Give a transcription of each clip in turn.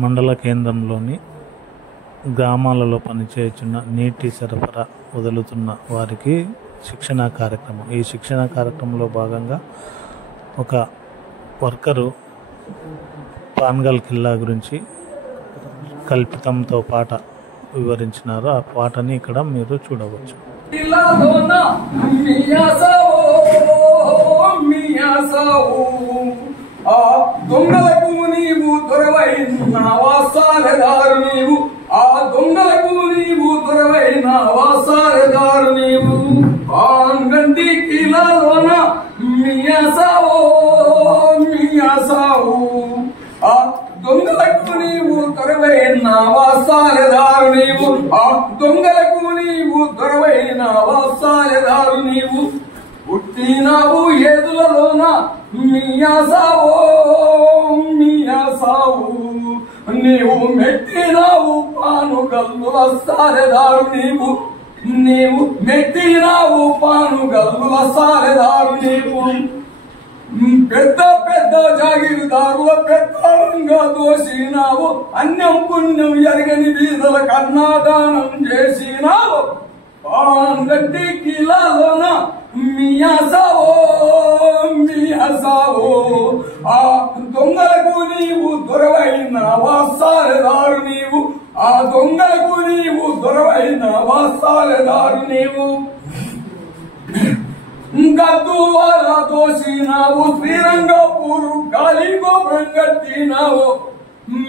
మండల కేంద్రంలోని గ్రామాలలో పనిచేయుచున్న నీటి సరఫరా వదులుతున్న వారికి శిక్షణా కార్యక్రమం. ఈ శిక్షణా కార్యక్రమంలో భాగంగా ఒక వర్కరు పాన్గల్ ఖిల్లా గురించి కల్పితంతో పాట వివరించినారు. ఆ పాటని ఇక్కడ మీరు చూడవచ్చు. ఆ దొంగలకు నీవు దొరవైన వాసాలదారు నీవు, ఆ దొంగలకు నీవు దొరవైన వాసాలదారు నీవు. పాంగంటి కిలాలోన మియాసావో మియాసావు, ఆ దొంగలకు నీవు దొరవైన వాసాలదారు నీవు, ఆ దొంగలకు నీవు దొరవైన వాసాలదారు నీవు. పుట్టినావు ఏదులలోన మియాసావో మియాసావు, నీవు మెట్టినావు పానుగల్లుల సారెదారు నీవు, నీవు మెట్టినావు పానుగల్లుల సారెదారు నీవు. పెద్ద పెద్ద జాగీరుదారుల పెద్దరంగా దోసినావు, అన్నం పుణ్యం ఎరగని బీదల కన్నాదానం చేసినావు. పాంగంటి కిలాలోన మియాసావో మియాసావో, ఆ దొంగలకు నీవు దొరవైన వాసాలదారు నీవు, ఆ దొంగలకు నీవు దొరవైన వాసాలదారు నీవు. గద్దువాల దోసినావు, శ్రీరంగపూరు గాలి గోపురం కట్టినావు.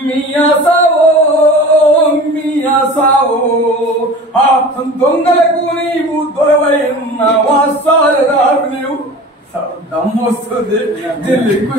మియాసావో మియాసావో, ఆ దొంగలకు నీవు దొరవైన వాసాలదారు నీవు. దమ్మొస్తుంది ఢిల్లీకు